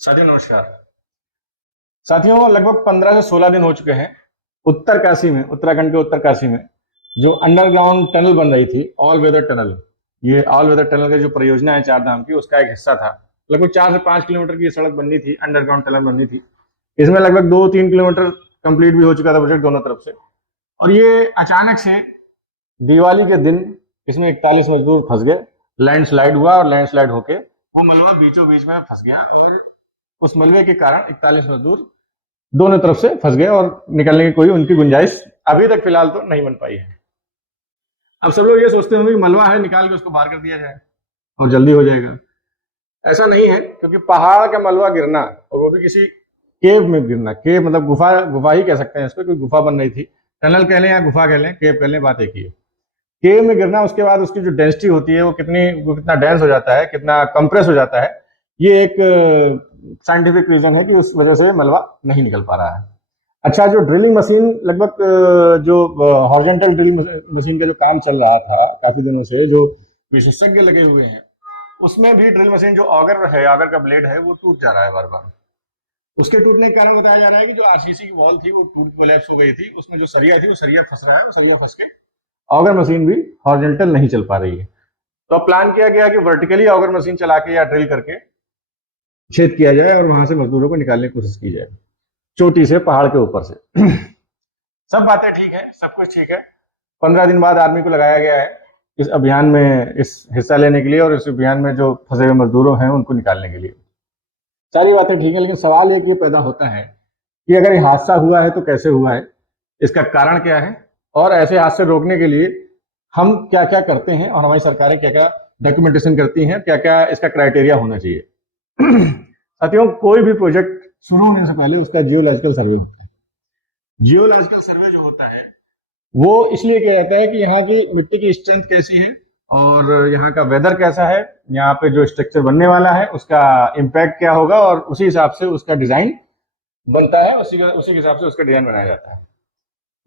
साथियों नमस्कार। साथियों लगभग 15 से 16 दिन हो चुके हैं उत्तरकाशी में, उत्तराखंड के उत्तरकाशी में जो अंडरग्राउंड टनल बन रही थी, ऑल वेदर टनल। ये ऑल वेदर टनल की जो परियोजना है चार धाम की, उसका एक हिस्सा था। लगभग 4 से 5 किलोमीटर की सड़क बननी थी, अंडरग्राउंड टनल बननी थी। इसमें लगभग 2-3 किलोमीटर कंप्लीट भी हो चुका था प्रोजेक्ट दोनों तरफ से। और ये अचानक से दिवाली के दिन इसमें 41 मजदूर फंस गए। लैंडस्लाइड हुआ और लैंडस्लाइड होके वो मलबा बीचों बीच में फंस गया और उस मलबे के कारण 41 मजदूर दोनों तरफ से फंस गए और निकलने की कोई उनकी गुंजाइश अभी तक फिलहाल तो नहीं बन पाई है। अब सब लोग ये सोचते होंगे कि मलबा है, निकाल के उसको बाहर कर दिया जाए और जल्दी हो जाएगा। ऐसा नहीं है, क्योंकि पहाड़ का मलबा गिरना और वो भी किसी केव में गिरना, केव मतलब गुफा, गुफा ही कह सकते हैं इसको, कोई गुफा बन रही थी। टनल कह लें या गुफा कह लें, केव कह लें, बात एक ही है। केव में गिरना, उसके बाद उसकी जो डेंसिटी होती है वो कितना डेंस हो जाता है, कितना कंप्रेस हो जाता है, ये एक साइंटिफिक रीजन है कि उस वजह से मलबा नहीं निकल पा रहा है। अच्छा, जो ड्रिलिंग मशीन लगभग जो हॉरिजॉन्टल ड्रिलिंग मशीन का जो काम चल रहा था काफी दिनों से, जो विशेषज्ञ लगे हुए हैं, उसमें भी ड्रिल मशीन जो ऑगर है, ऑगर का ब्लेड है, वो टूट जा रहा है बार बार। उसके टूटने के कारण बताया जा रहा है कि जो आरसीसी की वॉल थी वो टूट कोलैप्स हो गई थी, उसमें जो सरिया थी वो सरिया फंस रहा है, वो सरिया फंस के ऑगर मशीन भी हॉरिजॉन्टल नहीं चल पा रही है। तो अब प्लान किया गया कि वर्टिकली ऑगर मशीन चला के या ड्रिल करके छेद किया जाए और वहां से मजदूरों को निकालने की कोशिश की जाए, चोटी से, पहाड़ के ऊपर से। सब बातें ठीक है, सब कुछ ठीक है। 15 दिन बाद आर्मी को लगाया गया है इस अभियान में, इस हिस्सा लेने के लिए और इस अभियान में जो फंसे हुए मजदूरों हैं उनको निकालने के लिए। सारी बातें ठीक है, लेकिन सवाल एक ये पैदा होता है कि अगर ये हादसा हुआ है तो कैसे हुआ है, इसका कारण क्या है, और ऐसे हादसे रोकने के लिए हम क्या क्या करते हैं और हमारी सरकारें क्या क्या डॉक्यूमेंटेशन करती हैं, क्या क्या इसका क्राइटेरिया होना चाहिए। साथियों, कोई भी प्रोजेक्ट शुरू होने से पहले उसका जियोलॉजिकल सर्वे होता है। जियोलॉजिकल सर्वे जो होता है वो इसलिए किया जाता है कि यहाँ की मिट्टी की स्ट्रेंथ कैसी है और यहाँ का वेदर कैसा है, यहाँ पे जो स्ट्रक्चर बनने वाला है उसका इम्पैक्ट क्या होगा, और उसी हिसाब से उसका डिजाइन बनता है, उसी के हिसाब से उसका डिजाइन बनाया जाता है।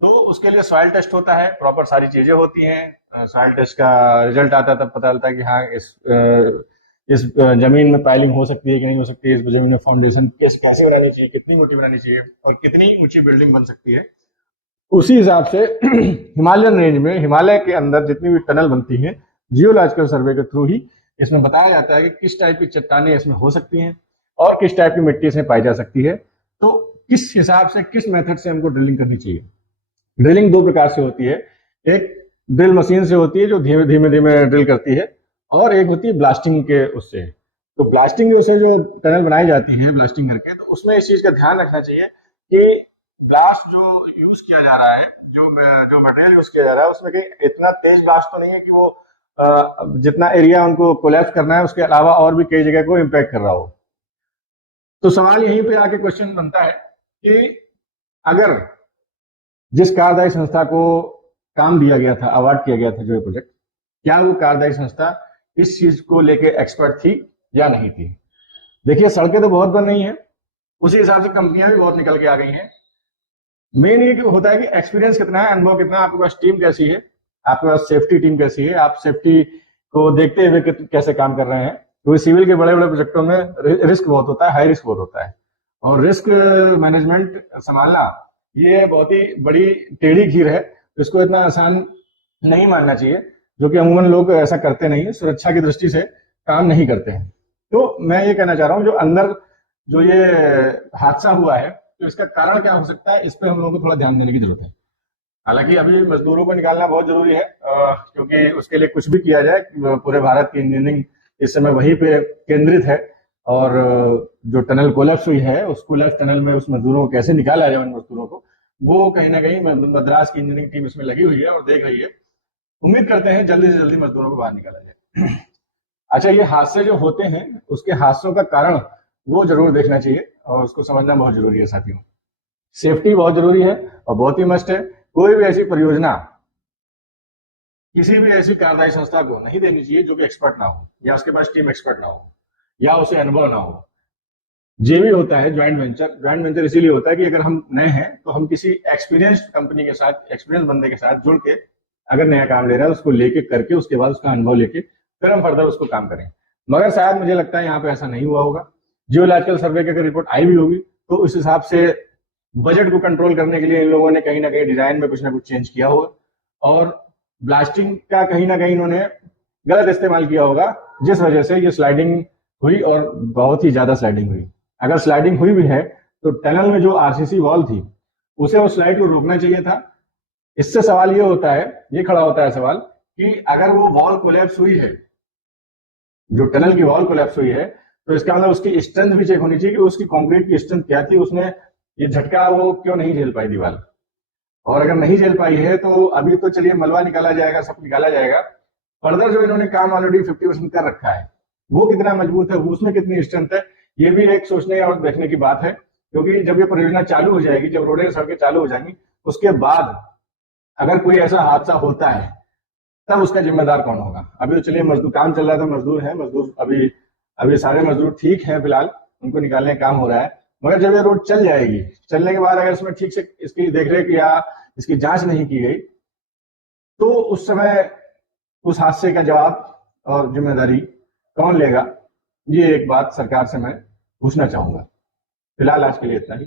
तो उसके लिए सॉइल टेस्ट होता है, प्रॉपर सारी चीजें होती हैं। सॉइल टेस्ट का रिजल्ट आता है तब पता चलता है कि हाँ इस जमीन में पाइलिंग हो सकती है कि नहीं हो सकती है, इस जमीन में फाउंडेशन कैसे बनानी चाहिए, कितनी मोटी बनानी चाहिए और कितनी ऊंची बिल्डिंग बन सकती है। उसी हिसाब से हिमालयन रेंज में, हिमालय के अंदर जितनी भी टनल बनती है, जियोलॉजिकल सर्वे के थ्रू ही इसमें बताया जाता है कि किस टाइप की चट्टानें इसमें हो सकती हैं और किस टाइप की मिट्टी इसमें पाई जा सकती है। तो किस हिसाब से, किस मेथड से हमको ड्रिलिंग करनी चाहिए। ड्रिलिंग दो प्रकार से होती है, एक ड्रिल मशीन से होती है जो धीमे धीमे धीमे ड्रिल करती है, और एक होती है ब्लास्टिंग के उससे। तो ब्लास्टिंग से जो टनल बनाई जाती है ब्लास्टिंग करके, तो उसमें इस चीज का ध्यान रखना चाहिए कि ब्लास्ट जो यूज किया जा रहा है, जो मटेरियल यूज किया जा रहा है, उसमें कहीं इतना तेज ब्लास्ट तो नहीं है कि वो जितना एरिया उनको कोलैप्स करना है उसके अलावा और भी कई जगह को इम्पैक्ट कर रहा हो। तो सवाल यहीं पे आके क्वेश्चन बनता है कि अगर जिस कार्यदायी संस्था को काम दिया गया था, अवार्ड किया गया था जो ये प्रोजेक्ट, क्या वो कार्यदायी संस्था इस चीज को लेके एक्सपर्ट थी या नहीं थी। देखिए, सड़कें तो बहुत बन रही हैं, उसी हिसाब से कंपनियां भी बहुत निकल के आ गई हैं। मेन ये होता है कि एक्सपीरियंस कितना है, अनुभव कितना है, आपके पास टीम कैसी है, आपके पास सेफ्टी टीम कैसी है, आप सेफ्टी को देखते हुए कैसे काम कर रहे हैं। क्योंकि सिविल के बड़े बड़े प्रोजेक्टों में रिस्क बहुत होता है, हाई रिस्क बहुत होता है, और रिस्क मैनेजमेंट संभालना ये बहुत ही बड़ी टेढ़ी खीर है। इसको इतना आसान नहीं मानना चाहिए, जो कि अमूमन लोग ऐसा करते नहीं है, सुरक्षा की दृष्टि से काम नहीं करते हैं। तो मैं ये कहना चाह रहा हूँ, जो अंदर जो ये हादसा हुआ है, तो इसका कारण क्या हो सकता है, इस पर हम लोगों को थोड़ा ध्यान देने की जरूरत है। हालांकि अभी मजदूरों को निकालना बहुत जरूरी है, क्योंकि उसके लिए कुछ भी किया जाए, पूरे भारत की इंजीनियरिंग इस समय वहीं पे केंद्रित है। और जो टनल कोलैप्स हुई है, उस कोलैप्स टनल में उस मजदूरों को कैसे निकाला जाए, उन मजदूरों को, वो कहीं ना कहीं मद्रास की इंजीनियरिंग टीम इसमें लगी हुई है और देख रही है। उम्मीद करते हैं जल्दी से जल्दी मजदूरों को बाहर निकाला जाए। अच्छा, ये हादसे जो होते हैं, उसके हादसों का कारण वो जरूर देखना चाहिए और उसको समझना बहुत जरूरी है। साथियों, सेफ्टी बहुत जरूरी है और बहुत ही मस्ट है। कोई भी ऐसी परियोजना किसी भी ऐसी कार्यदायी संस्था को नहीं देनी चाहिए जो कि एक्सपर्ट ना हो, या उसके पास टीम एक्सपर्ट ना हो, या उसे अनुभव ना हो। जे भी होता है ज्वाइंट वेंचर इसीलिए होता है कि अगर हम नए हैं तो हम किसी एक्सपीरियंस्ड कंपनी के साथ, एक्सपीरियंस बंदे के साथ जुड़ के अगर नया काम ले रहा है, उसको लेके करके, उसके बाद उसका अनुभव लेके फिर हम फर्दर उसको काम करें। मगर शायद मुझे लगता है यहाँ पे ऐसा नहीं हुआ होगा। जियोलॉजिकल सर्वे की अगर रिपोर्ट आई भी होगी तो उस हिसाब से बजट को कंट्रोल करने के लिए इन लोगों ने कहीं ना कहीं डिजाइन में कुछ ना कुछ चेंज किया होगा और ब्लास्टिंग का कहीं ना कहीं इन्होंने गलत इस्तेमाल किया होगा, जिस वजह से ये स्लाइडिंग हुई और बहुत ही ज्यादा स्लाइडिंग हुई। अगर स्लाइडिंग हुई भी है तो टनल में जो आरसीसी वॉल थी उसे उस स्लाइड को रोकना चाहिए था। इससे सवाल ये होता है, ये खड़ा होता है सवाल कि अगर वो वॉल कोलैप्स हुई है, जो टनल की वॉल कोलैप्स हुई है, तो इसका मतलब उसकी स्ट्रेंथ भी चेक होनी चाहिए कि उसकी कंक्रीट की स्ट्रेंथ क्या थी, उसने ये झटका वो क्यों नहीं झेल पाई दीवार। और अगर नहीं झेल पाई है तो अभी तो चलिए मलबा निकाला जाएगा, सब निकाला जाएगा, फर्दर जो इन्होंने काम ऑलरेडी 50% कर रखा है वो कितना मजबूत है, उसमें कितनी स्ट्रेंथ है, ये भी एक सोचने और देखने की बात है। क्योंकि जब ये परियोजना चालू हो जाएगी, जब रोडें सड़कें चालू हो जाएंगी, उसके बाद अगर कोई ऐसा हादसा होता है तब उसका जिम्मेदार कौन होगा। अभी तो चलिए मजदूर काम चल रहा था, मजदूर है, मजदूर अभी अभी सारे मजदूर ठीक है, फिलहाल उनको निकालने का काम हो रहा है। मगर जब ये रोड चल जाएगी, चलने के बाद अगर इसमें ठीक से इसकी देखरेख या इसकी जांच नहीं की गई तो उस समय उस हादसे का जवाब और जिम्मेदारी कौन लेगा, ये एक बात सरकार से मैं पूछना चाहूंगा। फिलहाल आज के लिए इतना ही।